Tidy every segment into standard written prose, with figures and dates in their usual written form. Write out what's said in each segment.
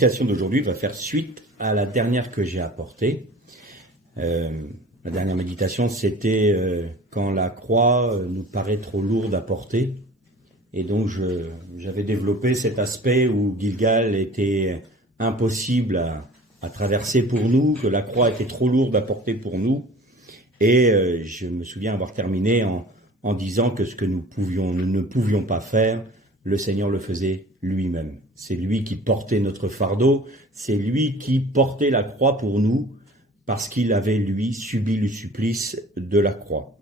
méditation d'aujourd'hui va faire suite à la dernière que j'ai apportée. La dernière méditation, c'était quand la croix nous paraît trop lourde à porter. Et donc, j'avais développé cet aspect où Gilgal était impossible à traverser pour nous, que la croix était trop lourde à porter pour nous. Et je me souviens avoir terminé en disant que ce que nous ne pouvions pas faire, le Seigneur le faisait lui-même. C'est lui qui portait notre fardeau, c'est lui qui portait la croix pour nous, parce qu'il avait, lui, subi le supplice de la croix.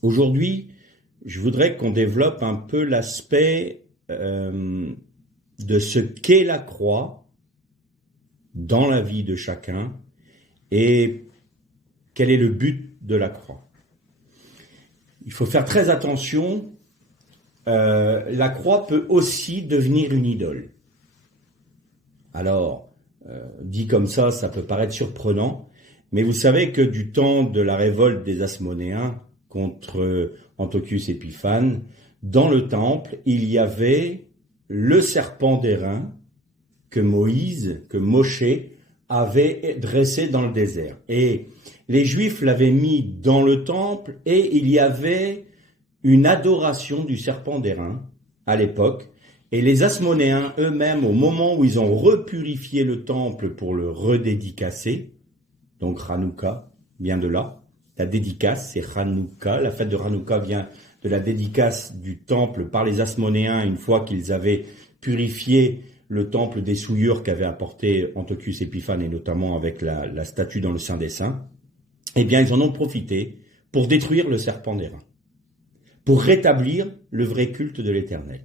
Aujourd'hui, je voudrais qu'on développe un peu l'aspect de ce qu'est la croix dans la vie de chacun et quel est le but de la croix. Il faut faire très attention, la croix peut aussi devenir une idole. Alors, dit comme ça peut paraître surprenant, mais vous savez que du temps de la révolte des Asmonéens contre Antiochus Épiphane, dans le temple, il y avait le serpent d'airain que Moshe avait dressé dans le désert. Et les Juifs l'avaient mis dans le temple et il y avait une adoration du serpent d'airain à l'époque. Et les Asmonéens eux-mêmes, au moment où ils ont repurifié le temple pour le redédicacer, donc Hanouka vient de là, la dédicace c'est Hanouka, la fête de Hanouka vient de la dédicace du temple par les Asmonéens une fois qu'ils avaient purifié le temple des souillures qu'avait apporté Antiochus Épiphane et notamment avec la statue dans le Saint des Saints. Eh bien ils en ont profité pour détruire le serpent d'airain, pour rétablir le vrai culte de l'Éternel.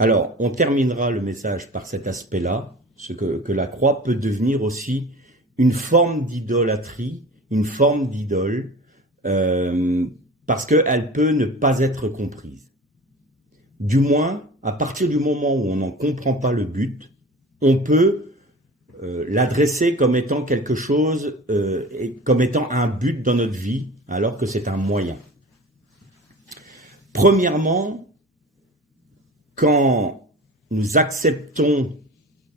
Alors, on terminera le message par cet aspect-là, ce que la croix peut devenir aussi une forme d'idolâtrie, une forme d'idole, parce qu'elle peut ne pas être comprise. Du moins, à partir du moment où on n'en comprend pas le but, on peut l'adresser comme étant quelque chose, comme étant un but dans notre vie, alors que c'est un moyen. Premièrement, quand nous acceptons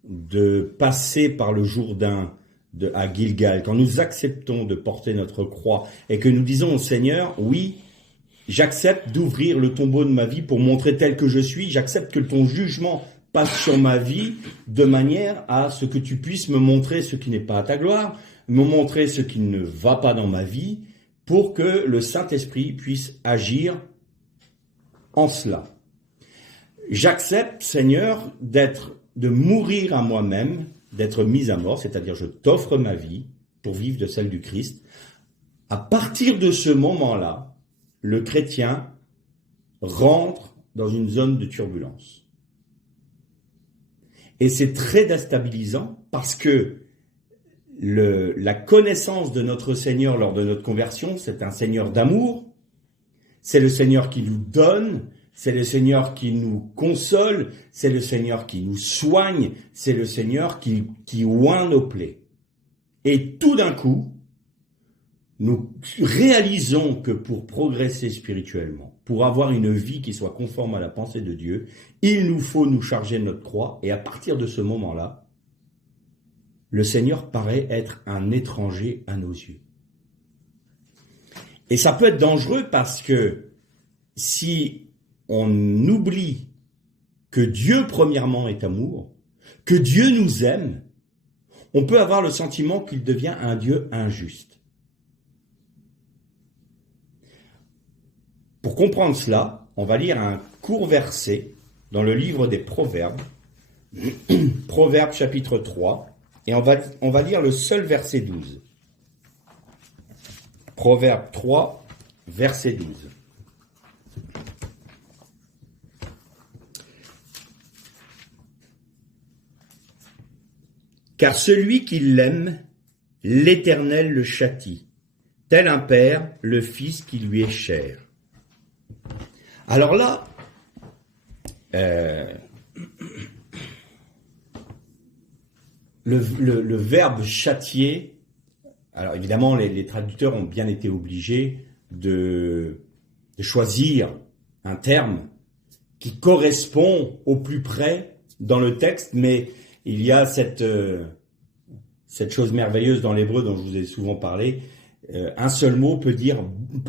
de passer par le Jourdain à Gilgal, quand nous acceptons de porter notre croix et que nous disons au Seigneur, oui, j'accepte d'ouvrir le tombeau de ma vie pour montrer tel que je suis, j'accepte que ton jugement passe sur ma vie de manière à ce que tu puisses me montrer ce qui n'est pas à ta gloire, me montrer ce qui ne va pas dans ma vie, pour que le Saint-Esprit puisse agir en cela. J'accepte, Seigneur, de mourir à moi-même, d'être mis à mort, c'est-à-dire je t'offre ma vie pour vivre de celle du Christ. À partir de ce moment-là, le chrétien rentre dans une zone de turbulence. Et c'est très déstabilisant parce que la connaissance de notre Seigneur lors de notre conversion, c'est un Seigneur d'amour, c'est le Seigneur qui nous donne, c'est le Seigneur qui nous console, c'est le Seigneur qui nous soigne, c'est le Seigneur qui oint nos plaies. Et tout d'un coup, nous réalisons que pour progresser spirituellement, pour avoir une vie qui soit conforme à la pensée de Dieu, il nous faut nous charger de notre croix, et à partir de ce moment-là, le Seigneur paraît être un étranger à nos yeux. Et ça peut être dangereux parce que si on oublie que Dieu, premièrement, est amour, que Dieu nous aime, on peut avoir le sentiment qu'il devient un Dieu injuste. Pour comprendre cela, on va lire un court verset dans le livre des Proverbes, Proverbes chapitre 3, et on va lire le seul verset 12. Proverbes 3, verset 12. Car celui qui l'aime, l'Éternel le châtie, tel un père, le fils qui lui est cher. Alors là, le verbe châtier, alors évidemment les traducteurs ont bien été obligés de choisir un terme qui correspond au plus près dans le texte, mais il y a cette chose merveilleuse dans l'hébreu dont je vous ai souvent parlé. Un seul mot peut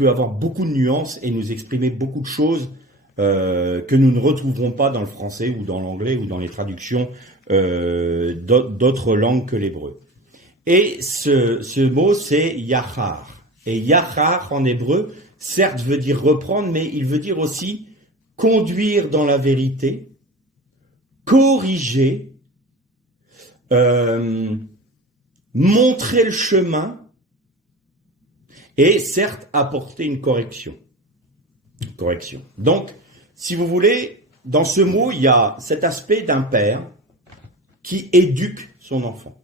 avoir beaucoup de nuances et nous exprimer beaucoup de choses que nous ne retrouverons pas dans le français ou dans l'anglais ou dans les traductions d'autres langues que l'hébreu. Et ce mot, c'est yachar. Et yachar en hébreu, certes veut dire reprendre, mais il veut dire aussi conduire dans la vérité, corriger, montrer le chemin et certes apporter une correction. Donc, si vous voulez, dans ce mot, il y a cet aspect d'un père qui éduque son enfant.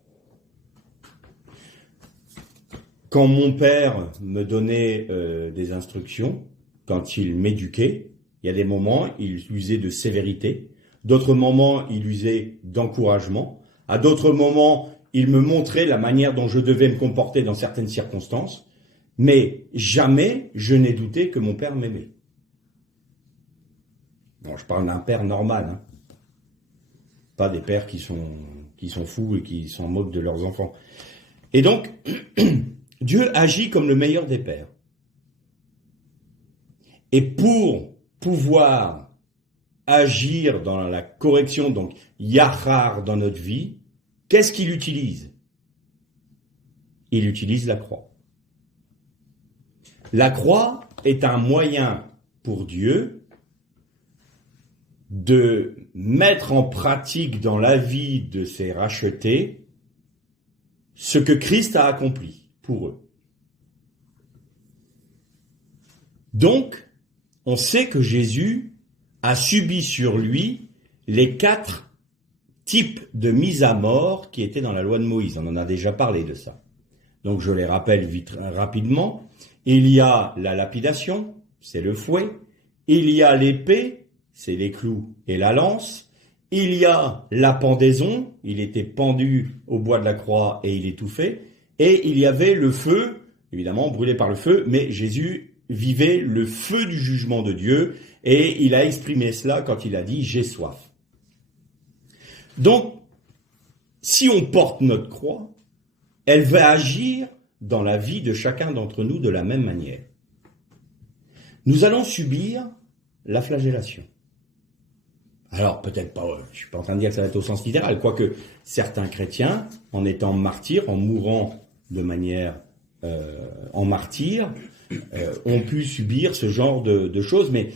Quand mon père me donnait des instructions, quand il m'éduquait, il y a des moments, il usait de sévérité, d'autres moments, il usait d'encouragement, à d'autres moments, il me montrait la manière dont je devais me comporter dans certaines circonstances, mais jamais je n'ai douté que mon père m'aimait. Bon, je parle d'un père normal, hein. Pas des pères qui sont fous et qui s'en moquent de leurs enfants. Et donc, Dieu agit comme le meilleur des pères. Et pour pouvoir agir dans la correction, donc yachar dans notre vie, qu'est-ce qu'il utilise? Il utilise la croix. La croix est un moyen pour Dieu de mettre en pratique dans la vie de ses rachetés ce que Christ a accompli pour eux. Donc, on sait que Jésus a subi sur lui les 4 types de mise à mort qui étaient dans la loi de Moïse. On en a déjà parlé de ça. Donc, je les rappelle rapidement. Il y a la lapidation, c'est le fouet. Il y a l'épée, c'est les clous et la lance. Il y a la pendaison, il était pendu au bois de la croix et il étouffait. Et il y avait le feu, évidemment brûlé par le feu, mais Jésus vivait le feu du jugement de Dieu et il a exprimé cela quand il a dit « j'ai soif ». Donc, si on porte notre croix, elle va agir dans la vie de chacun d'entre nous de la même manière. Nous allons subir la flagellation. Alors, peut-être pas, je ne suis pas en train de dire que ça va être au sens littéral, quoique certains chrétiens, en étant martyrs, en mourant de manière en martyr, ont pu subir ce genre de choses, mais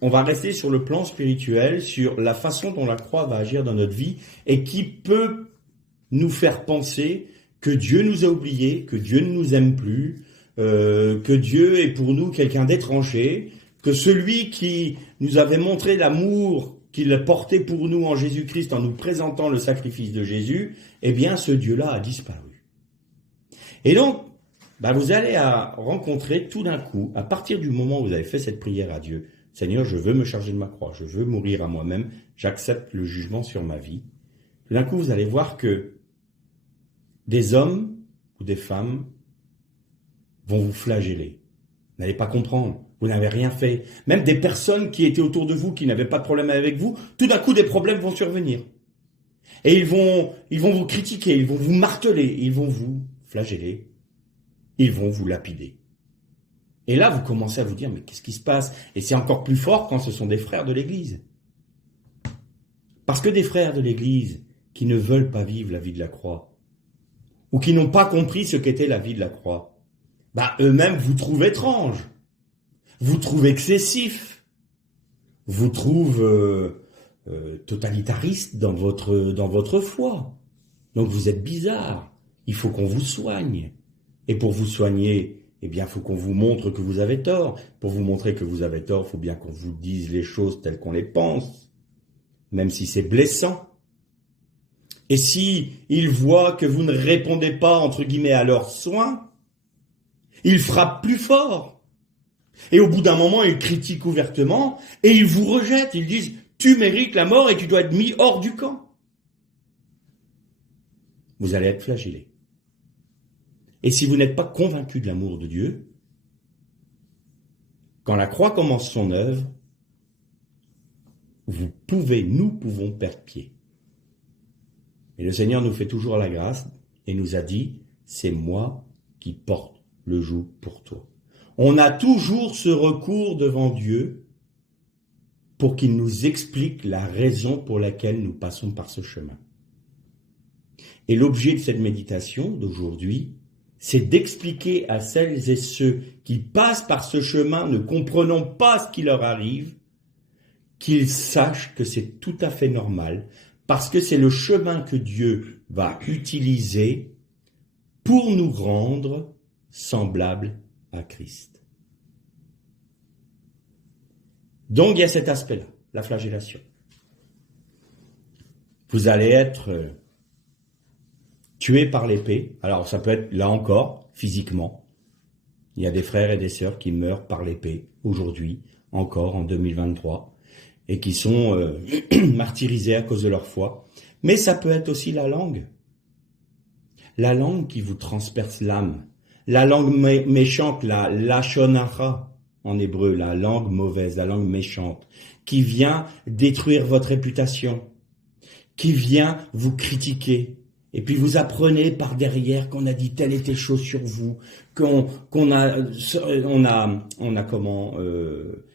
on va rester sur le plan spirituel, sur la façon dont la croix va agir dans notre vie et qui peut nous faire penser que Dieu nous a oubliés, que Dieu ne nous aime plus, que Dieu est pour nous quelqu'un d'étranger, que celui qui nous avait montré l'amour qu'il portait pour nous en Jésus-Christ en nous présentant le sacrifice de Jésus, eh bien ce Dieu-là a disparu. Et donc, vous allez rencontrer tout d'un coup, à partir du moment où vous avez fait cette prière à Dieu, Seigneur, je veux me charger de ma croix, je veux mourir à moi-même, j'accepte le jugement sur ma vie. Tout d'un coup, vous allez voir que des hommes ou des femmes vont vous flageller. Vous n'allez pas comprendre. Vous n'avez rien fait. Même des personnes qui étaient autour de vous, qui n'avaient pas de problème avec vous, tout d'un coup, des problèmes vont survenir. Et ils vont vous critiquer, ils vont vous marteler, ils vont vous flageller, ils vont vous lapider. Et là, vous commencez à vous dire, mais qu'est-ce qui se passe? Et c'est encore plus fort quand ce sont des frères de l'Église. Parce que des frères de l'Église qui ne veulent pas vivre la vie de la croix, ou qui n'ont pas compris ce qu'était la vie de la croix, eux-mêmes vous trouvent étrange, vous trouvent excessif, vous trouvent totalitariste dans votre foi. Donc vous êtes bizarre, il faut qu'on vous soigne. Et pour vous soigner, eh bien, il faut qu'on vous montre que vous avez tort. Pour vous montrer que vous avez tort, il faut bien qu'on vous dise les choses telles qu'on les pense, même si c'est blessant. Et si ils voient que vous ne répondez pas, entre guillemets, à leurs soins, ils frappent plus fort. Et au bout d'un moment, ils critiquent ouvertement et ils vous rejettent. Ils disent « Tu mérites la mort et tu dois être mis hors du camp. » Vous allez être flagellé. Et si vous n'êtes pas convaincu de l'amour de Dieu, quand la croix commence son œuvre, nous pouvons perdre pied. Et le Seigneur nous fait toujours la grâce et nous a dit, c'est moi qui porte le joug pour toi. On a toujours ce recours devant Dieu pour qu'il nous explique la raison pour laquelle nous passons par ce chemin. Et l'objet de cette méditation d'aujourd'hui, c'est d'expliquer à celles et ceux qui passent par ce chemin, ne comprenant pas ce qui leur arrive, qu'ils sachent que c'est tout à fait normal, parce que c'est le chemin que Dieu va utiliser pour nous rendre semblables à Christ. Donc il y a cet aspect-là, la flagellation. Vous allez être tué par l'épée. Alors ça peut être, là encore, physiquement. Il y a des frères et des sœurs qui meurent par l'épée, aujourd'hui, encore en 2023, et qui sont martyrisés à cause de leur foi. Mais ça peut être aussi la langue. La langue qui vous transperce l'âme. La langue méchante, la lashon hara en hébreu, la langue mauvaise, la langue méchante, qui vient détruire votre réputation, qui vient vous critiquer. Et puis vous apprenez par derrière qu'on a dit telle et telle chose sur vous, qu'on a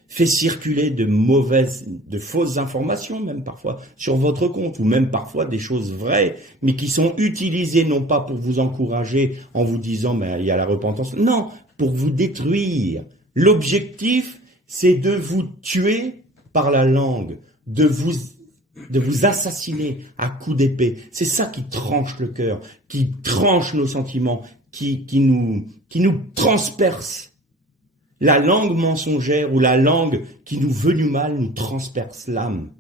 fait circuler de fausses informations, même parfois sur votre compte, ou même parfois des choses vraies, mais qui sont utilisées non pas pour vous encourager en vous disant il y a la repentance, non, pour vous détruire. L'objectif, c'est de vous tuer par la langue, de vous assassiner à coups d'épée. C'est ça qui tranche le cœur, qui tranche nos sentiments, qui nous transperce. La langue mensongère ou la langue qui nous veut du mal nous transperce l'âme.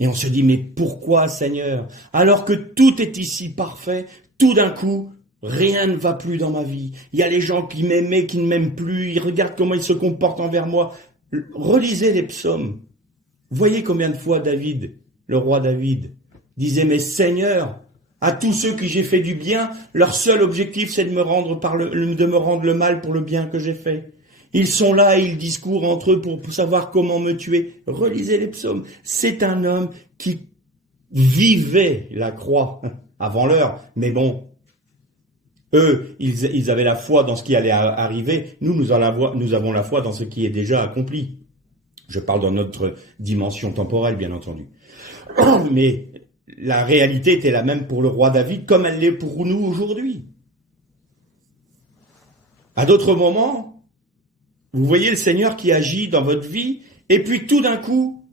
Et on se dit, mais pourquoi, Seigneur? Alors que tout est ici parfait, tout d'un coup, rien ne va plus dans ma vie. Il y a les gens qui m'aimaient, qui ne m'aiment plus, ils regardent comment ils se comportent envers moi. Relisez les psaumes. Voyez combien de fois David, le roi David, disait, mais Seigneur, à tous ceux qui j'ai fait du bien, leur seul objectif c'est de me rendre le mal pour le bien que j'ai fait. Ils sont là et ils discourent entre eux pour savoir comment me tuer. Relisez les psaumes. C'est un homme qui vivait la croix avant l'heure, mais bon, eux, ils avaient la foi dans ce qui allait arriver. Nous avons la foi dans ce qui est déjà accompli. Je parle dans notre dimension temporelle, bien entendu. Mais la réalité était la même pour le roi David, comme elle l'est pour nous aujourd'hui. À d'autres moments, vous voyez le Seigneur qui agit dans votre vie, et puis tout d'un coup,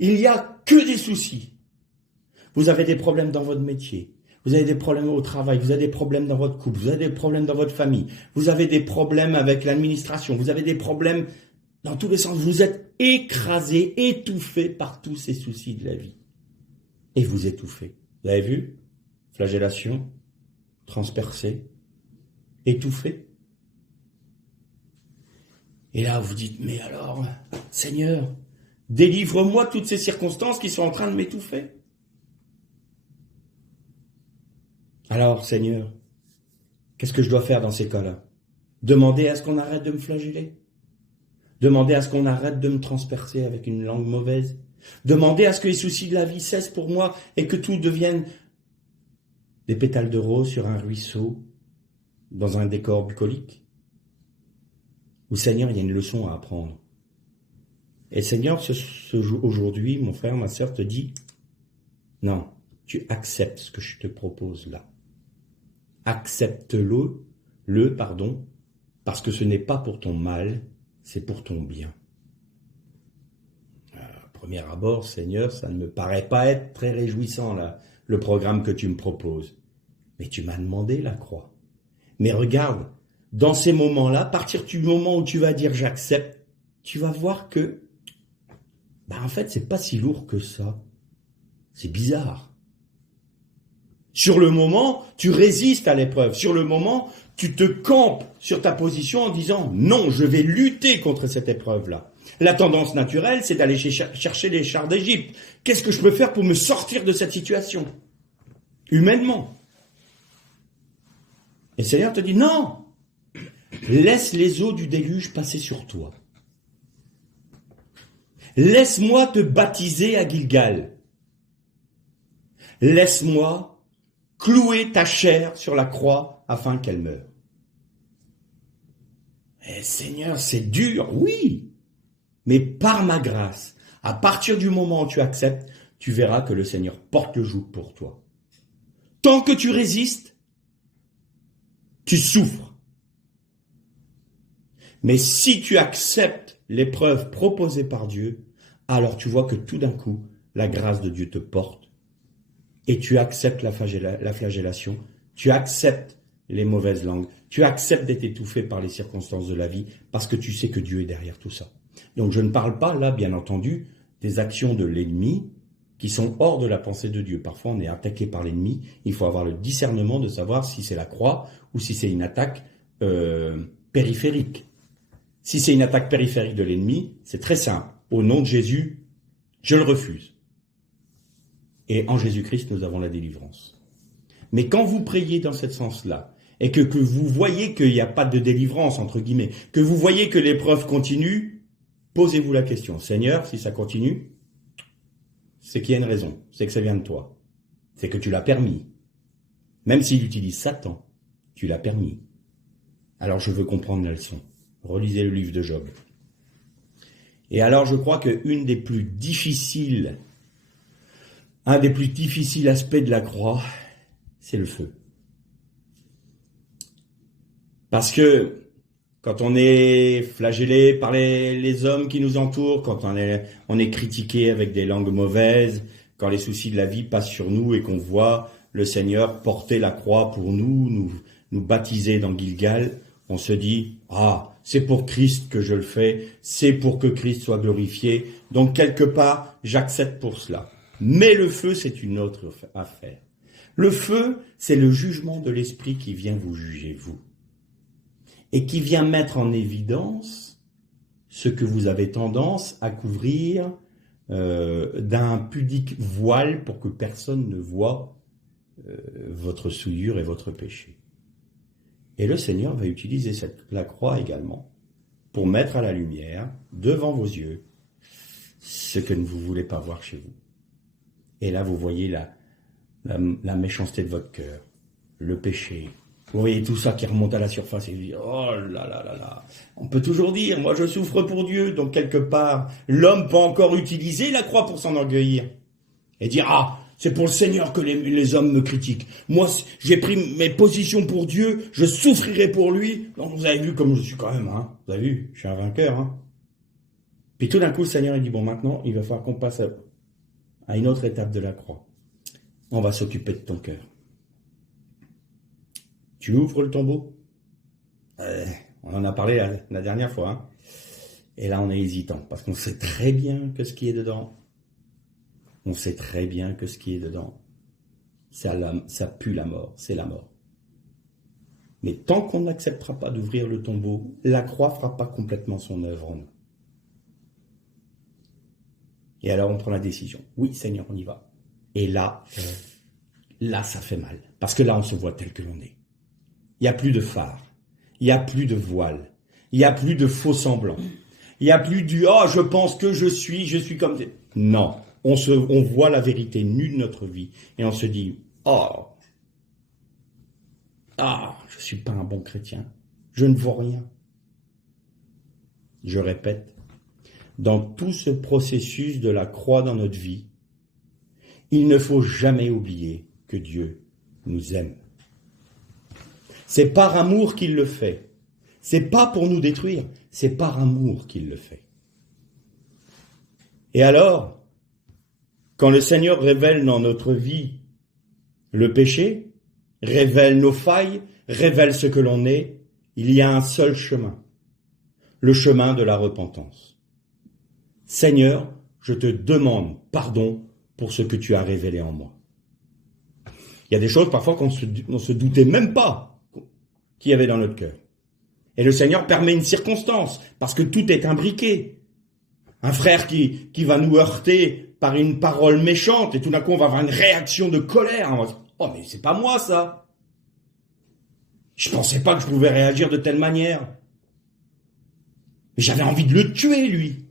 il n'y a que des soucis. Vous avez des problèmes dans votre métier. Vous avez des problèmes au travail, vous avez des problèmes dans votre couple, vous avez des problèmes dans votre famille, vous avez des problèmes avec l'administration, vous avez des problèmes dans tous les sens. Vous êtes écrasé, étouffé par tous ces soucis de la vie. Et vous étouffez. Vous avez vu? Flagellation, transpercé, étouffé. Et là, vous dites, mais alors, Seigneur, délivre-moi de toutes ces circonstances qui sont en train de m'étouffer. Alors, Seigneur, qu'est-ce que je dois faire dans ces cas-là? Demander à ce qu'on arrête de me flageller? Demander à ce qu'on arrête de me transpercer avec une langue mauvaise? Demander à ce que les soucis de la vie cessent pour moi et que tout devienne des pétales de rose sur un ruisseau dans un décor bucolique? Ou Seigneur, il y a une leçon à apprendre. Et Seigneur, aujourd'hui, mon frère, ma sœur te dit, non, tu acceptes ce que je te propose là. Accepte-le, parce que ce n'est pas pour ton mal, c'est pour ton bien. Premier abord, Seigneur, ça ne me paraît pas être très réjouissant, là, le programme que tu me proposes. Mais tu m'as demandé la croix. Mais regarde, dans ces moments-là, à partir du moment où tu vas dire j'accepte, tu vas voir que, en fait, c'est pas si lourd que ça. C'est bizarre. Sur le moment, tu résistes à l'épreuve. Sur le moment, tu te campes sur ta position en disant non, je vais lutter contre cette épreuve-là. La tendance naturelle, c'est d'aller chercher les chars d'Égypte. Qu'est-ce que je peux faire pour me sortir de cette situation? Humainement. Et le Seigneur te dit non, laisse les eaux du déluge passer sur toi. Laisse-moi te baptiser à Gilgal. Laisse-moi clouer ta chair sur la croix afin qu'elle meure. Eh Seigneur, c'est dur, oui, mais par ma grâce, à partir du moment où tu acceptes, tu verras que le Seigneur porte le joug pour toi. Tant que tu résistes, tu souffres. Mais si tu acceptes l'épreuve proposée par Dieu, alors tu vois que tout d'un coup, la grâce de Dieu te porte et tu acceptes la flagellation, tu acceptes les mauvaises langues, tu acceptes d'être étouffé par les circonstances de la vie parce que tu sais que Dieu est derrière tout ça. Donc je ne parle pas là, bien entendu, des actions de l'ennemi qui sont hors de la pensée de Dieu. Parfois, on est attaqué par l'ennemi. Il faut avoir le discernement de savoir si c'est la croix ou si c'est une attaque périphérique. Si c'est une attaque périphérique de l'ennemi, c'est très simple. Au nom de Jésus, je le refuse. Et en Jésus-Christ, nous avons la délivrance. Mais quand vous priez dans ce sens-là, et que vous voyez qu'il n'y a pas de délivrance, entre guillemets, que vous voyez que l'épreuve continue, posez-vous la question. Seigneur, si ça continue, c'est qu'il y a une raison, c'est que ça vient de toi. C'est que tu l'as permis. Même s'il utilise Satan, tu l'as permis. Alors je veux comprendre la leçon. Relisez le livre de Job. Et alors je crois un des plus difficiles aspects de la croix, c'est le feu. Parce que quand on est flagellé par les hommes qui nous entourent, quand on est critiqué avec des langues mauvaises, quand les soucis de la vie passent sur nous et qu'on voit le Seigneur porter la croix pour nous baptiser dans Gilgal, on se dit « Ah, c'est pour Christ que je le fais, c'est pour que Christ soit glorifié, donc quelque part, j'accepte pour cela. » Mais le feu, c'est une autre affaire. Le feu, c'est le jugement de l'esprit qui vient vous juger, vous. Et qui vient mettre en évidence ce que vous avez tendance à couvrir d'un pudique voile pour que personne ne voie votre souillure et votre péché. Et le Seigneur va utiliser la croix également pour mettre à la lumière, devant vos yeux, ce que vous ne voulez pas voir chez vous. Et là, vous voyez la méchanceté de votre cœur, le péché. Vous voyez tout ça qui remonte à la surface et vous dites, oh là là là là. On peut toujours dire, moi je souffre pour Dieu, donc quelque part, l'homme peut encore utiliser la croix pour s'enorgueillir. Et dire, ah, c'est pour le Seigneur que les hommes me critiquent. Moi, j'ai pris mes positions pour Dieu, je souffrirai pour lui. Donc vous avez vu comme je suis quand même, hein. Vous avez vu, je suis un vainqueur, hein. Puis tout d'un coup, le Seigneur il dit, bon maintenant, il va falloir qu'on passe à une autre étape de la croix. On va s'occuper de ton cœur. Tu ouvres le tombeau. On en a parlé la dernière fois. Hein. Et là, on est hésitant. Parce qu'on sait très bien que ce qui est dedans, on sait très bien que ce qui est dedans, ça pue la mort. C'est la mort. Mais tant qu'on n'acceptera pas d'ouvrir le tombeau, la croix ne fera pas complètement son œuvre en nous. Et alors, on prend la décision. Oui, Seigneur, on y va. Et là, ça fait mal. Parce que là, on se voit tel que l'on est. Il n'y a plus de phare, il n'y a plus de voile, il n'y a plus de faux semblants, il n'y a plus du « oh, je pense que je suis comme… » Non, on voit la vérité nue de notre vie et on se dit « oh, je ne suis pas un bon chrétien, je ne vaux rien. » Je répète, dans tout ce processus de la croix dans notre vie, il ne faut jamais oublier que Dieu nous aime. C'est par amour qu'il le fait. C'est pas pour nous détruire, c'est par amour qu'il le fait. Et alors, quand le Seigneur révèle dans notre vie le péché, révèle nos failles, révèle ce que l'on est, il y a un seul chemin, le chemin de la repentance. Seigneur, je te demande pardon pour ce que tu as révélé en moi. Il y a des choses parfois qu'on se doutait même pas qu'il y avait dans notre cœur. Et le Seigneur permet une circonstance, parce que tout est imbriqué. Un frère qui va nous heurter par une parole méchante, et tout d'un coup on va avoir une réaction de colère. On va se dire, oh mais c'est pas moi ça. Je pensais pas que je pouvais réagir de telle manière. Mais j'avais envie de le tuer lui.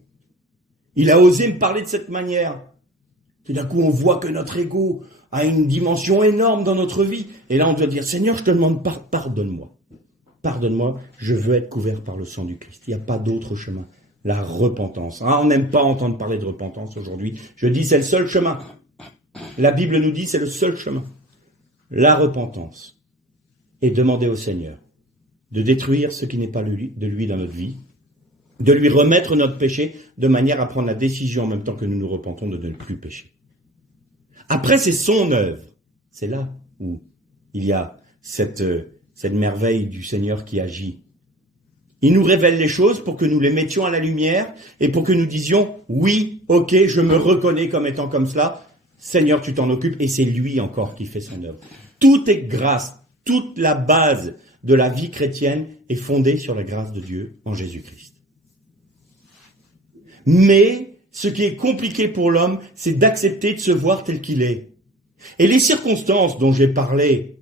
Il a osé me parler de cette manière. Tout d'un coup, on voit que notre ego a une dimension énorme dans notre vie. Et là, on doit dire, Seigneur, je te demande pardonne-moi. Pardonne-moi, je veux être couvert par le sang du Christ. Il n'y a pas d'autre chemin. La repentance. On n'aime pas entendre parler de repentance aujourd'hui. Je dis, c'est le seul chemin. La Bible nous dit, c'est le seul chemin. La repentance. Et demander au Seigneur de détruire ce qui n'est pas de lui dans notre vie, de lui remettre notre péché de manière à prendre la décision en même temps que nous nous repentons de ne plus pécher. Après, c'est son œuvre. C'est là où il y a cette merveille du Seigneur qui agit. Il nous révèle les choses pour que nous les mettions à la lumière et pour que nous disions « Oui, ok, je me reconnais comme étant comme cela. Seigneur, tu t'en occupes. » Et c'est lui encore qui fait son œuvre. Tout est grâce. Toute la base de la vie chrétienne est fondée sur la grâce de Dieu en Jésus-Christ. Mais ce qui est compliqué pour l'homme, c'est d'accepter de se voir tel qu'il est. Et les circonstances dont j'ai parlé,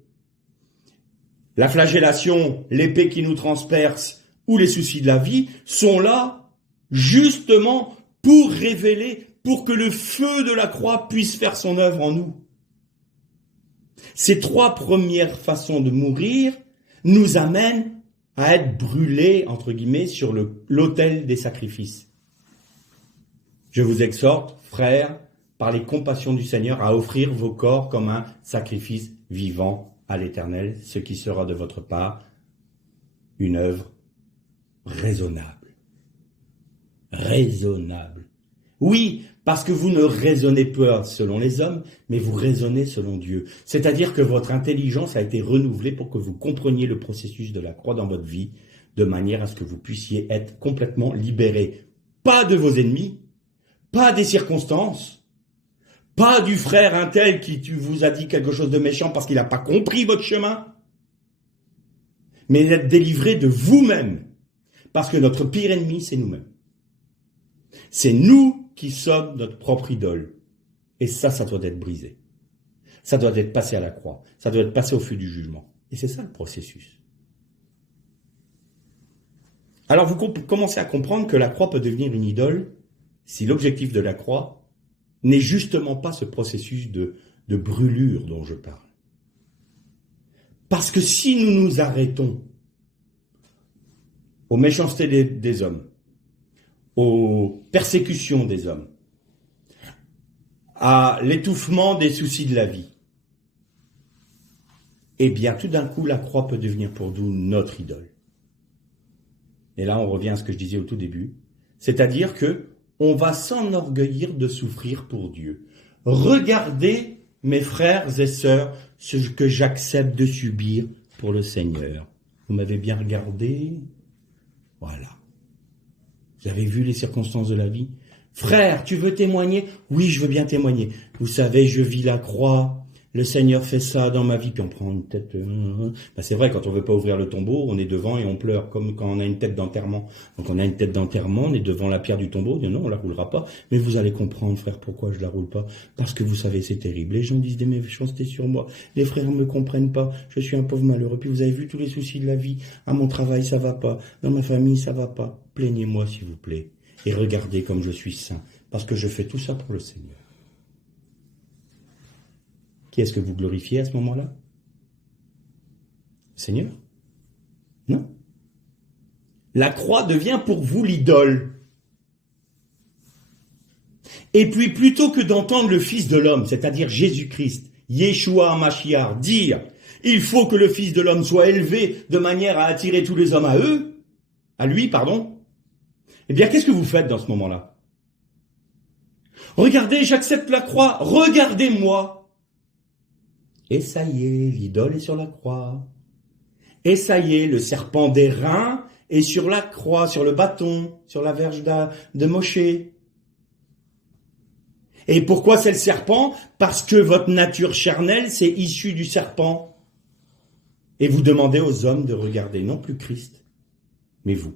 la flagellation, l'épée qui nous transperce ou les soucis de la vie, sont là justement pour révéler, pour que le feu de la croix puisse faire son œuvre en nous. Ces trois premières façons de mourir nous amènent à être brûlés, entre guillemets, sur l'autel des sacrifices. Je vous exhorte, frères, par les compassions du Seigneur, à offrir vos corps comme un sacrifice vivant à l'Éternel, ce qui sera de votre part une œuvre raisonnable. Raisonnable. Oui, parce que vous ne raisonnez pas selon les hommes, mais vous raisonnez selon Dieu. C'est-à-dire que votre intelligence a été renouvelée pour que vous compreniez le processus de la croix dans votre vie, de manière à ce que vous puissiez être complètement libérés. Pas de vos ennemis, pas des circonstances, pas du frère un tel qui vous a dit quelque chose de méchant parce qu'il n'a pas compris votre chemin, mais d'être délivré de vous-même, parce que notre pire ennemi, c'est nous-mêmes. C'est nous qui sommes notre propre idole. Et ça doit être brisé. Ça doit être passé à la croix. Ça doit être passé au feu du jugement. Et c'est ça le processus. Alors vous commencez à comprendre que la croix peut devenir une idole si l'objectif de la croix n'est justement pas ce processus de brûlure dont je parle. Parce que si nous nous arrêtons aux méchancetés des hommes, aux persécutions des hommes, à l'étouffement des soucis de la vie, eh bien, tout d'un coup, la croix peut devenir pour nous notre idole. Et là, on revient à ce que je disais au tout début, c'est-à-dire que on va s'enorgueillir de souffrir pour Dieu. Regardez, mes frères et sœurs, ce que j'accepte de subir pour le Seigneur. Vous m'avez bien regardé? Voilà. Vous avez vu les circonstances de la vie? Frère, tu veux témoigner? Oui, je veux bien témoigner. Vous savez, je vis la croix. Le Seigneur fait ça dans ma vie. Puis on prend une tête... c'est vrai, quand on veut pas ouvrir le tombeau, on est devant et on pleure, comme quand on a une tête d'enterrement. Donc on a une tête d'enterrement, on est devant la pierre du tombeau. On dit non, on la roulera pas. Mais vous allez comprendre, frère, pourquoi je la roule pas. Parce que vous savez, c'est terrible. Les gens disent des méchancetés sur moi. Les frères ne me comprennent pas. Je suis un pauvre malheureux. Puis vous avez vu tous les soucis de la vie. À mon travail, ça va pas. Dans ma famille, ça va pas. Plaignez-moi, s'il vous plaît. Et regardez comme je suis saint. Parce que je fais tout ça pour le Seigneur. Qui est-ce que vous glorifiez à ce moment-là? Le Seigneur? Non. La croix devient pour vous l'idole. Et puis, plutôt que d'entendre le Fils de l'homme, c'est-à-dire Jésus-Christ, Yeshua HaMashiach, dire « Il faut que le Fils de l'homme soit élevé de manière à attirer tous les hommes à lui, eh bien, qu'est-ce que vous faites dans ce moment-là? Regardez, j'accepte la croix, regardez-moi. Et ça y est, l'idole est sur la croix. Et ça y est, le serpent d'airain est sur la croix, sur le bâton, sur la verge de Moshe. Et pourquoi c'est le serpent? Parce que votre nature charnelle, c'est issu du serpent. Et vous demandez aux hommes de regarder non plus Christ, mais vous.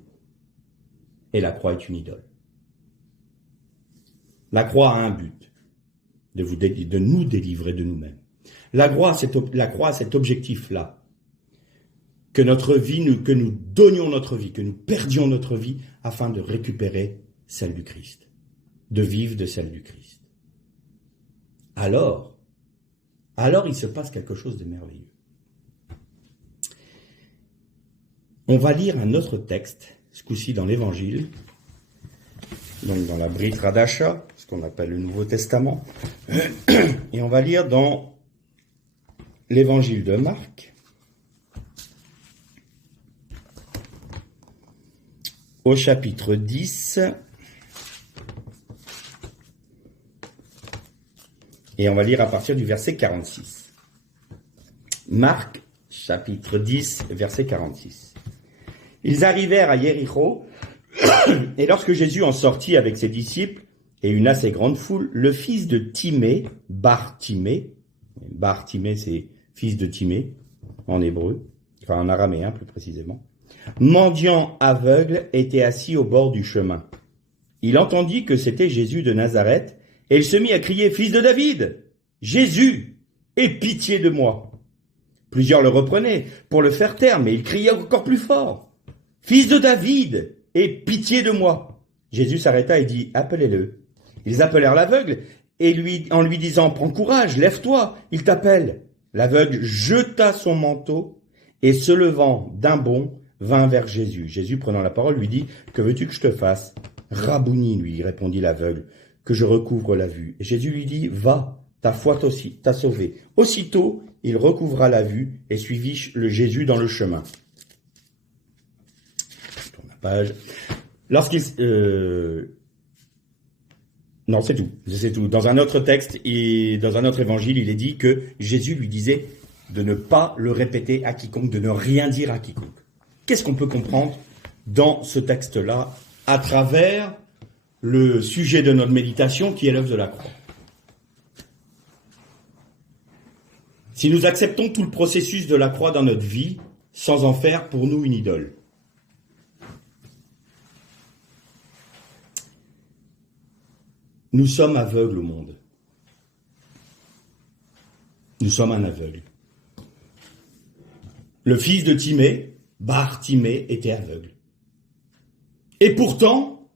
Et la croix est une idole. La croix a un but, de nous délivrer de nous-mêmes. La croix a cet objectif-là, que notre vie, que nous donnions notre vie, que nous perdions notre vie, afin de récupérer celle du Christ, de vivre de celle du Christ. alors il se passe quelque chose de merveilleux. On va lire un autre texte, ce coup-ci dans l'Évangile, donc dans la Brit Hadasha, ce qu'on appelle le Nouveau Testament, et on va lire dans l'Évangile de Marc, au chapitre 10, et on va lire à partir du verset 46. Marc, chapitre 10, verset 46. Ils arrivèrent à Jéricho, et lorsque Jésus en sortit avec ses disciples et une assez grande foule, le fils de Timée, Bar-Timée c'est fils de Timée en hébreu, enfin en araméen plus précisément, mendiant aveugle, était assis au bord du chemin. Il entendit que c'était Jésus de Nazareth, et il se mit à crier « Fils de David, Jésus, aie pitié de moi !» Plusieurs le reprenaient pour le faire taire, mais il criait encore plus fort « Fils de David, aie pitié de moi !» Jésus s'arrêta et dit « Appelez-le ». Ils appelèrent l'aveugle, et en lui disant « Prends courage, lève-toi, il t'appelle ». L'aveugle jeta son manteau, et se levant d'un bond, vint vers Jésus. Jésus, prenant la parole, lui dit « Que veux-tu que je te fasse ?»« Rabouni, lui répondit l'aveugle, que je recouvre la vue. » Et Jésus lui dit « Va, ta foi t'a sauvé. » Aussitôt, il recouvra la vue et suivit le Jésus dans le chemin. Je tourne la page. Non, c'est tout. Dans un autre texte et dans un autre évangile, il est dit que Jésus lui disait de ne pas le répéter à quiconque, de ne rien dire à quiconque. Qu'est-ce qu'on peut comprendre dans ce texte-là à travers le sujet de notre méditation qui est l'œuvre de la croix? Si nous acceptons tout le processus de la croix dans notre vie, sans en faire pour nous une idole, nous sommes aveugles au monde. Nous sommes un aveugle. Le fils de Timée, Bar-Timée, était aveugle. Et pourtant,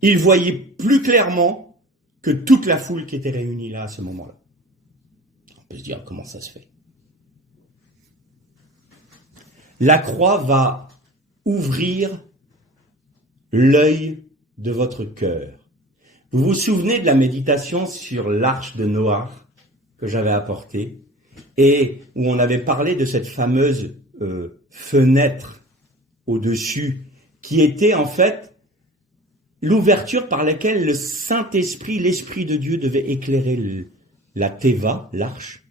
il voyait plus clairement que toute la foule qui était réunie là à ce moment-là. On peut se dire comment ça se fait. La croix va ouvrir l'œil de votre cœur. Vous vous souvenez de la méditation sur l'arche de Noé que j'avais apportée et où on avait parlé de cette fameuse fenêtre au-dessus qui était en fait l'ouverture par laquelle le Saint-Esprit, l'Esprit de Dieu devait éclairer la Teva, l'arche,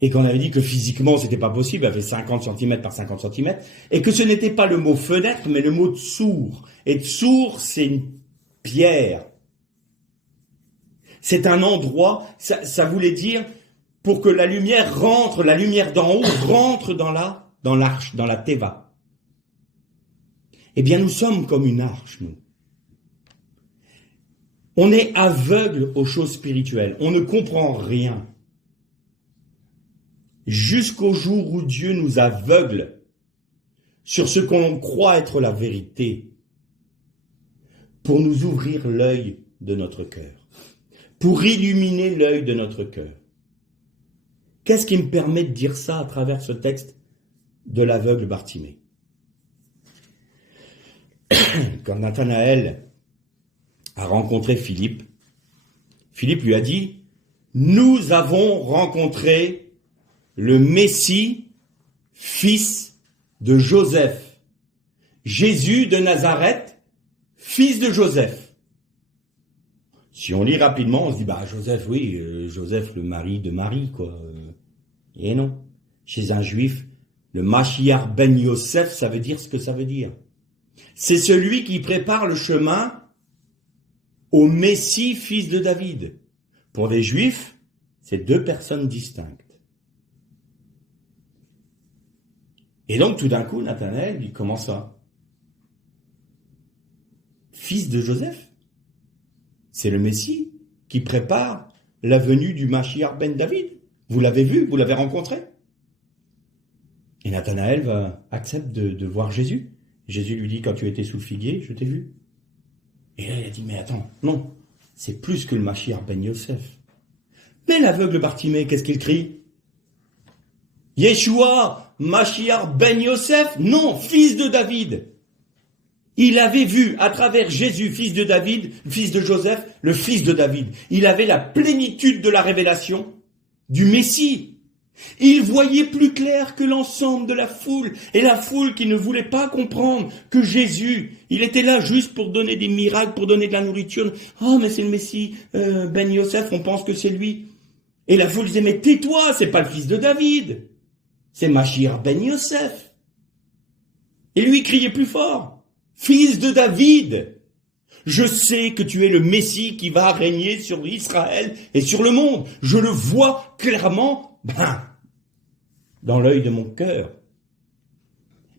et qu'on avait dit que physiquement c'était pas possible, elle avait 50 cm par 50 cm, et que ce n'était pas le mot fenêtre mais le mot tsour. Et tsour, c'est une pierre. C'est un endroit, ça voulait dire pour que la lumière rentre, la lumière d'en haut rentre dans l'arche, dans la Teva. Eh bien, nous sommes comme une arche, nous. On est aveugle aux choses spirituelles. On ne comprend rien. Jusqu'au jour où Dieu nous aveugle sur ce qu'on croit être la vérité, pour nous ouvrir l'œil de notre cœur, pour illuminer l'œil de notre cœur. Qu'est-ce qui me permet de dire ça à travers ce texte de l'aveugle Bartimée? Quand Nathanaël a rencontré Philippe, Philippe lui a dit « Nous avons rencontré le Messie, fils de Joseph, Jésus de Nazareth, fils de Joseph. » Si on lit rapidement, on se dit « Joseph, oui, Joseph, le mari de Marie, quoi. » Et non. Chez un juif, le Mashiach ben Yosef, ça veut dire ce que ça veut dire. C'est celui qui prépare le chemin au Messie, fils de David. Pour les Juifs, c'est deux personnes distinctes. Et donc, tout d'un coup, Nathanaël, il commence à... Fils de Joseph, c'est le Messie qui prépare la venue du Mashiach ben David. Vous l'avez vu, vous l'avez rencontré. Et Nathanaël accepte de voir Jésus. Jésus lui dit, quand tu étais sous le figuier, je t'ai vu. Et là, il a dit, mais attends, non, c'est plus que le Mashiach ben Yosef. Mais l'aveugle Bartimée, qu'est-ce qu'il crie? Yeshua, Mashiach ben Yosef? Non, fils de David. Il avait vu à travers Jésus, fils de David, fils de Joseph, le fils de David. Il avait la plénitude de la révélation du Messie. Il voyait plus clair que l'ensemble de la foule, et la foule qui ne voulait pas comprendre que Jésus, il était là juste pour donner des miracles, pour donner de la nourriture. Oh, mais c'est le Messie, Ben Yosef, on pense que c'est lui. Et la foule disait, mais tais-toi, c'est pas le fils de David, c'est Mashiach Ben Yosef. Et lui criait plus fort, fils de David, je sais que tu es le Messie qui va régner sur Israël et sur le monde. Je le vois clairement, dans l'œil de mon cœur.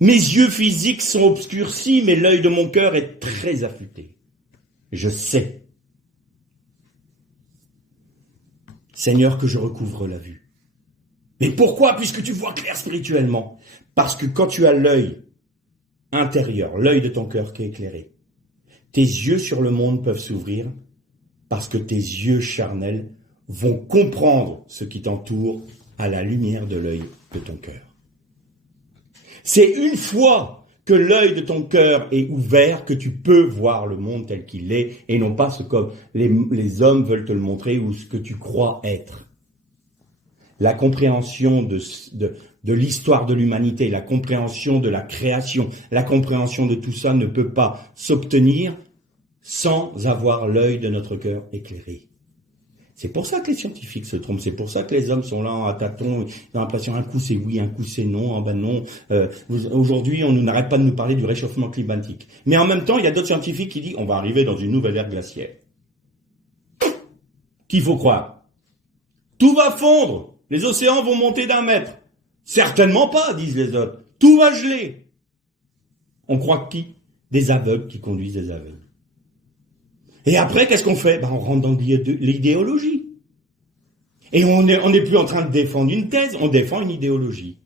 Mes yeux physiques sont obscurcis, mais l'œil de mon cœur est très affûté. Je sais. Seigneur, que je recouvre la vue. Mais pourquoi? Puisque tu vois clair spirituellement. Parce que quand tu as l'œil intérieur, l'œil de ton cœur qui est éclairé, tes yeux sur le monde peuvent s'ouvrir parce que tes yeux charnels vont comprendre ce qui t'entoure à la lumière de l'œil de ton cœur. C'est une fois que l'œil de ton cœur est ouvert que tu peux voir le monde tel qu'il est et non pas ce que les hommes veulent te le montrer ou ce que tu crois être. La compréhension de l'histoire de l'humanité, la compréhension de la création, la compréhension de tout ça ne peut pas s'obtenir sans avoir l'œil de notre cœur éclairé. C'est pour ça que les scientifiques se trompent, c'est pour ça que les hommes sont là à tâtons, ils ont l'impression un coup c'est oui, un coup c'est non, non. Aujourd'hui, on n'arrête pas de nous parler du réchauffement climatique. Mais en même temps, il y a d'autres scientifiques qui disent on va arriver dans une nouvelle ère glaciaire. Qu'il faut croire? Tout va fondre, les océans vont monter d'1 mètre. Certainement pas, disent les autres. Tout va geler. On croit qui? Des aveugles qui conduisent des aveugles. Et après, qu'est-ce qu'on fait? On rentre dans l'idéologie. Et on n'est plus en train de défendre une thèse, on défend une idéologie.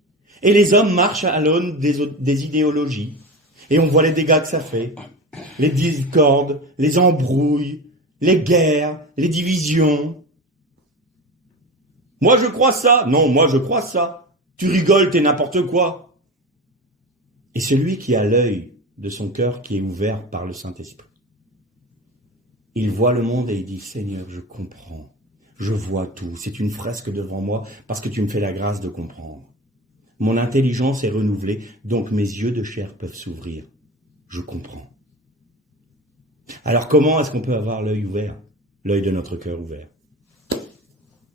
Et les hommes marchent à l'aune des idéologies. Et on voit les dégâts que ça fait. Les discordes, les embrouilles, les guerres, les divisions. Moi je crois ça. Non, moi je crois ça. Tu rigoles, t'es n'importe quoi. Et celui qui a l'œil de son cœur qui est ouvert par le Saint-Esprit, il voit le monde et il dit, Seigneur, je comprends, je vois tout, c'est une fresque devant moi parce que tu me fais la grâce de comprendre. Mon intelligence est renouvelée, donc mes yeux de chair peuvent s'ouvrir. Je comprends. Alors comment est-ce qu'on peut avoir l'œil ouvert, l'œil de notre cœur ouvert?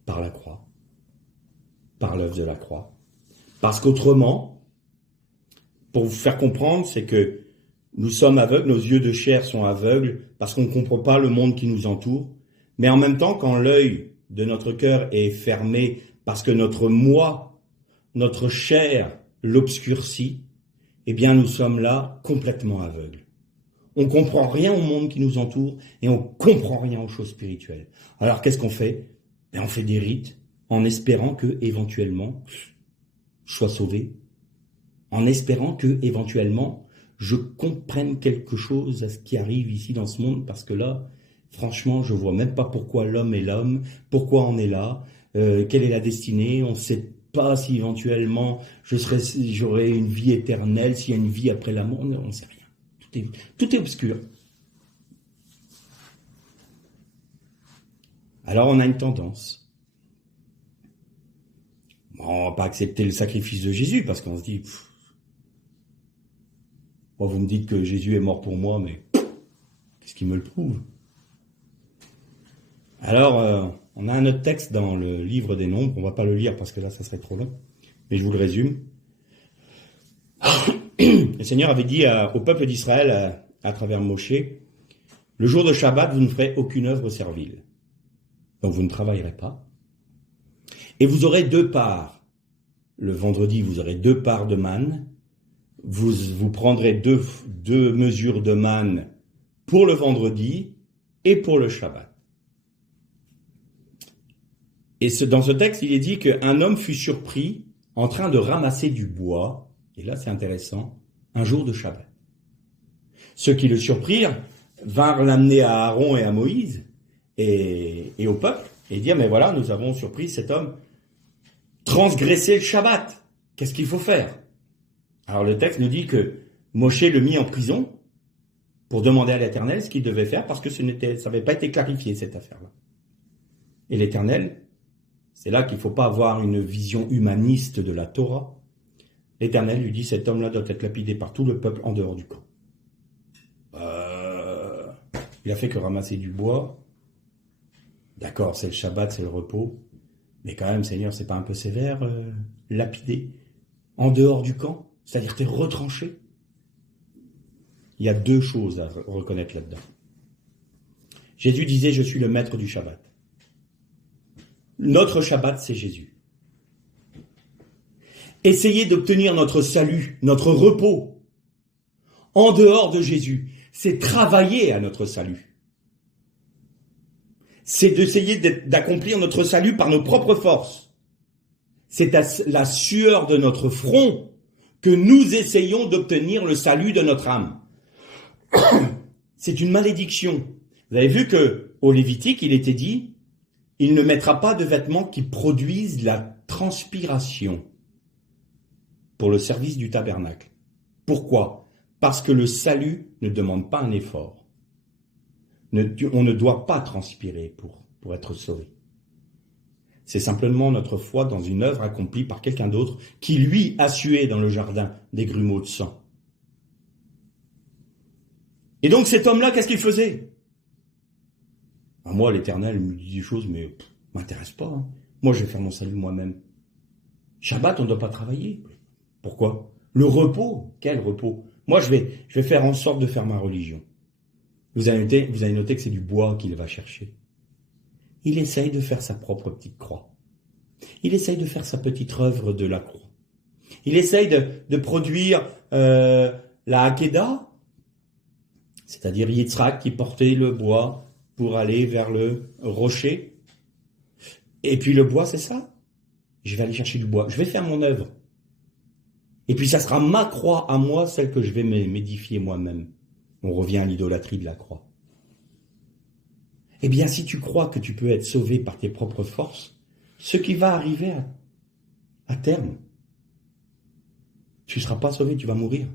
Par la croix, par l'œuvre de la croix. Parce qu'autrement, pour vous faire comprendre, c'est que nous sommes aveugles, nos yeux de chair sont aveugles parce qu'on ne comprend pas le monde qui nous entoure. Mais en même temps, quand l'œil de notre cœur est fermé parce que notre moi, notre chair l'obscurcit, eh bien nous sommes là complètement aveugles. On ne comprend rien au monde qui nous entoure et on ne comprend rien aux choses spirituelles. Alors qu'est-ce qu'on fait? On fait des rites en espérant que éventuellement je sois sauvé, en espérant que éventuellement je comprenne quelque chose à ce qui arrive ici dans ce monde, parce que là, franchement, je vois même pas pourquoi l'homme est l'homme, pourquoi on est là, quelle est la destinée, on ne sait pas si éventuellement j'aurai une vie éternelle, s'il y a une vie après la mort, on ne sait rien. Tout est obscur. Alors on a une tendance. On va pas accepter le sacrifice de Jésus, parce qu'on se dit... Moi, vous me dites que Jésus est mort pour moi, mais qu'est-ce qui me le prouve? Alors, on a un autre texte dans le livre des Nombres, on ne va pas le lire parce que là, ça serait trop long, mais je vous le résume. Le Seigneur avait dit au peuple d'Israël, à travers Moshe, le jour de Shabbat, vous ne ferez aucune œuvre servile. Donc, vous ne travaillerez pas. Et vous aurez 2 parts. Le vendredi, vous aurez 2 parts de manne. Vous prendrez 2 mesures de manne pour le vendredi et pour le Shabbat. Et dans ce texte, il est dit qu'un homme fut surpris en train de ramasser du bois, et là c'est intéressant, un jour de Shabbat. Ceux qui le surprirent vinrent l'amener à Aaron et à Moïse, et au peuple et dire, mais voilà, nous avons surpris cet homme transgresser le Shabbat. Qu'est-ce qu'il faut faire? Alors le texte nous dit que Moshe le mit en prison pour demander à l'Éternel ce qu'il devait faire parce que ça n'avait pas été clarifié cette affaire-là. Et l'Éternel, c'est là qu'il ne faut pas avoir une vision humaniste de la Torah. L'Éternel lui dit, cet homme-là doit être lapidé par tout le peuple en dehors du camp. Il a fait que ramasser du bois. D'accord, c'est le Shabbat, c'est le repos. Mais quand même, Seigneur, c'est pas un peu sévère, lapider en dehors du camp? C'est-à-dire t'es retranché? Il y a deux choses à reconnaître là-dedans. Jésus disait, je suis le maître du Shabbat. Notre Shabbat, c'est Jésus. Essayer d'obtenir notre salut, notre repos, en dehors de Jésus, c'est travailler à notre salut. C'est d'essayer d'accomplir notre salut par nos propres forces. C'est à la sueur de notre front que nous essayons d'obtenir le salut de notre âme. C'est une malédiction. Vous avez vu que au Lévitique, il était dit, il ne mettra pas de vêtements qui produisent la transpiration pour le service du tabernacle. Pourquoi? Parce que le salut ne demande pas un effort. On ne doit pas transpirer pour être sauvé. C'est simplement notre foi dans une œuvre accomplie par quelqu'un d'autre qui, lui, a sué dans le jardin des grumeaux de sang. Et donc cet homme-là, qu'est-ce qu'il faisait? Moi, l'Éternel me dit des choses, mais m'intéresse pas. Hein. Moi, je vais faire mon salut moi-même. Shabbat, on ne doit pas travailler. Pourquoi? Le repos, quel repos? Moi, je vais faire en sorte de faire ma religion. Vous avez noté que c'est du bois qu'il va chercher. Il essaye de faire sa propre petite croix. Il essaye de faire sa petite œuvre de la croix. Il essaye de produire la Hakeda, c'est-à-dire Yitzhak qui portait le bois pour aller vers le rocher. Et puis le bois, c'est ça. Je vais aller chercher du bois. Je vais faire mon œuvre. Et puis ça sera ma croix à moi, celle que je vais m'édifier moi-même. On revient à l'idolâtrie de la croix. Eh bien, si tu crois que tu peux être sauvé par tes propres forces, ce qui va arriver à terme, tu ne seras pas sauvé, tu vas mourir.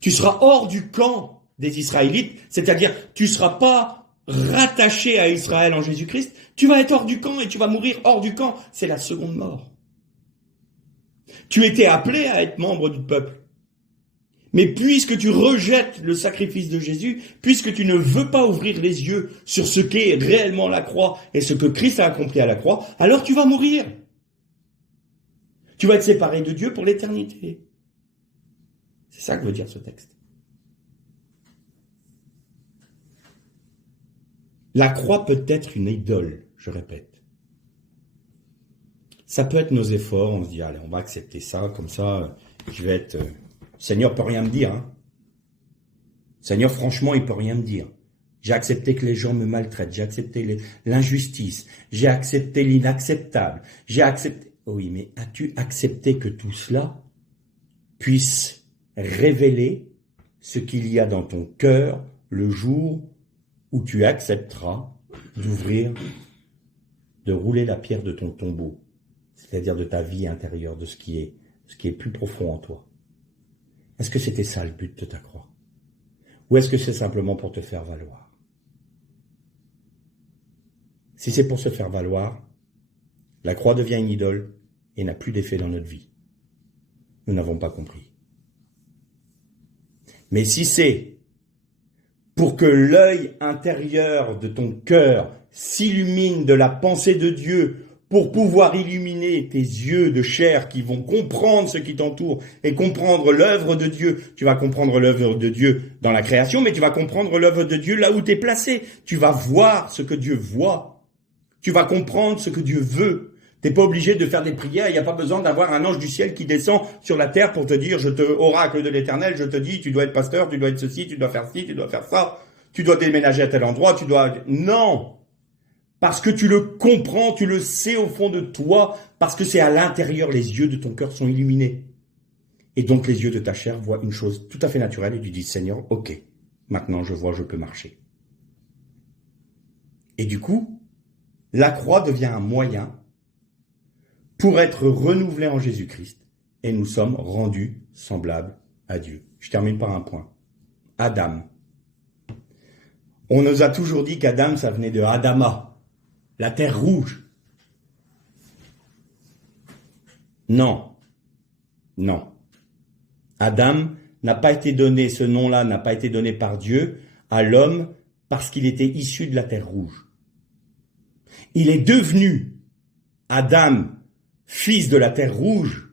Tu seras hors du camp des Israélites, c'est-à-dire tu ne seras pas rattaché à Israël en Jésus-Christ, tu vas être hors du camp et tu vas mourir hors du camp. C'est la seconde mort. Tu étais appelé à être membre du peuple. Mais puisque tu rejettes le sacrifice de Jésus, puisque tu ne veux pas ouvrir les yeux sur ce qu'est réellement la croix et ce que Christ a accompli à la croix, alors tu vas mourir. Tu vas être séparé de Dieu pour l'éternité. C'est ça que veut dire ce texte. La croix peut être une idole, je répète. Ça peut être nos efforts, on se dit, allez, on va accepter ça, comme ça, je vais être... Seigneur peut rien me dire. Hein. Seigneur, franchement, il peut rien me dire. J'ai accepté que les gens me maltraitent, j'ai accepté l'injustice, j'ai accepté l'inacceptable, j'ai accepté... Oui, mais as-tu accepté que tout cela puisse révéler ce qu'il y a dans ton cœur le jour où tu accepteras d'ouvrir, de rouler la pierre de ton tombeau, c'est-à-dire de ta vie intérieure, de ce qui est plus profond en toi? Est-ce que c'était ça le but de ta croix? Ou est-ce que c'est simplement pour te faire valoir? Si c'est pour se faire valoir, la croix devient une idole et n'a plus d'effet dans notre vie. Nous n'avons pas compris. Mais si c'est pour que l'œil intérieur de ton cœur s'illumine de la pensée de Dieu, pour pouvoir illuminer tes yeux de chair qui vont comprendre ce qui t'entoure et comprendre l'œuvre de Dieu. Tu vas comprendre l'œuvre de Dieu dans la création, mais tu vas comprendre l'œuvre de Dieu là où tu es placé. Tu vas voir ce que Dieu voit. Tu vas comprendre ce que Dieu veut. Tu n'es pas obligé de faire des prières, il n'y a pas besoin d'avoir un ange du ciel qui descend sur la terre pour te dire, oracle de l'Éternel, je te dis, tu dois être pasteur, tu dois être ceci, tu dois faire ci, tu dois faire ça, tu dois déménager à tel endroit, Non! Parce que tu le comprends, tu le sais au fond de toi, parce que c'est à l'intérieur, les yeux de ton cœur sont illuminés. Et donc les yeux de ta chair voient une chose tout à fait naturelle et tu dis, Seigneur, ok, maintenant je vois, je peux marcher. Et du coup, la croix devient un moyen pour être renouvelé en Jésus-Christ. Et nous sommes rendus semblables à Dieu. Je termine par un point. Adam. On nous a toujours dit qu'Adam, ça venait de Adama, la terre rouge. Non. Non. Adam n'a pas été donné, ce nom-là n'a pas été donné par Dieu à l'homme parce qu'il était issu de la terre rouge. Il est devenu Adam, fils de la terre rouge,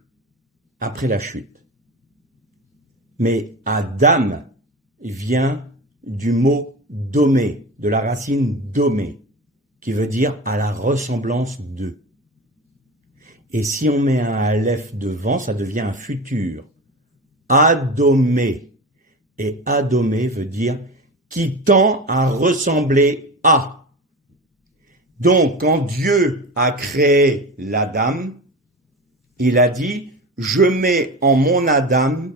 après la chute. Mais Adam vient du mot domé, de la racine domé, qui veut dire à la ressemblance de. Et si on met un aleph devant, ça devient un futur. Adomé. Et adomé veut dire qui tend à ressembler à. Donc, quand Dieu a créé l'Adam, il a dit, je mets en mon Adam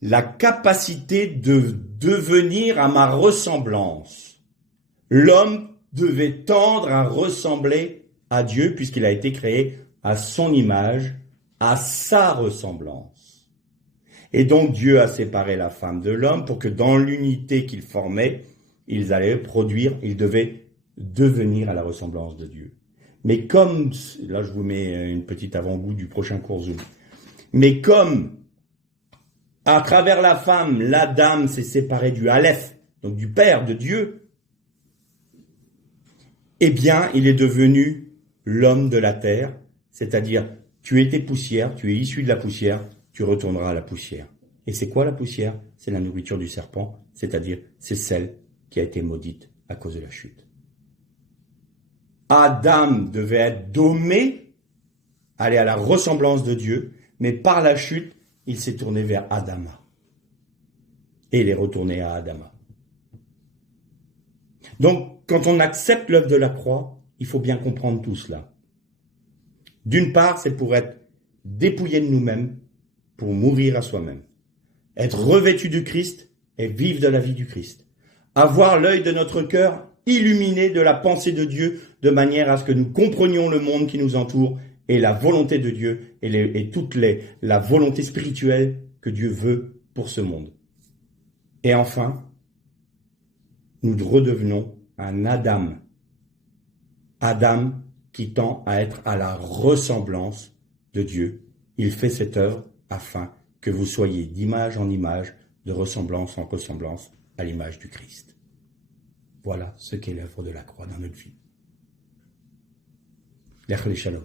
la capacité de devenir à ma ressemblance. L'homme devait tendre à ressembler à Dieu puisqu'il a été créé à son image, à sa ressemblance. Et donc Dieu a séparé la femme de l'homme pour que dans l'unité qu'ils formaient, ils allaient produire, ils devaient devenir à la ressemblance de Dieu. Mais comme, là je vous mets une petite avant-goût du prochain cours Zoom, mais comme à travers la femme, l'Adam s'est séparé du Aleph, donc du Père, de Dieu, eh bien il est devenu l'homme de la terre, c'est-à-dire tu étais poussière, tu es issu de la poussière, tu retourneras à la poussière. Et c'est quoi la poussière? C'est la nourriture du serpent, c'est-à-dire c'est celle qui a été maudite à cause de la chute. Adam devait être domé, aller à la ressemblance de Dieu, mais par la chute, il s'est tourné vers Adama. Et il est retourné à Adama. Donc, quand on accepte l'œuvre de la croix, il faut bien comprendre tout cela. D'une part, c'est pour être dépouillé de nous-mêmes, pour mourir à soi-même. Être revêtu du Christ et vivre de la vie du Christ. Avoir l'œil de notre cœur illuminé de la pensée de Dieu, de manière à ce que nous comprenions le monde qui nous entoure et la volonté de Dieu et la volonté spirituelle que Dieu veut pour ce monde. Et enfin, nous redevenons un Adam. Adam qui tend à être à la ressemblance de Dieu. Il fait cette œuvre afin que vous soyez d'image en image, de ressemblance en ressemblance à l'image du Christ. Voilà ce qu'est l'œuvre de la croix dans notre vie. Lech Shalom.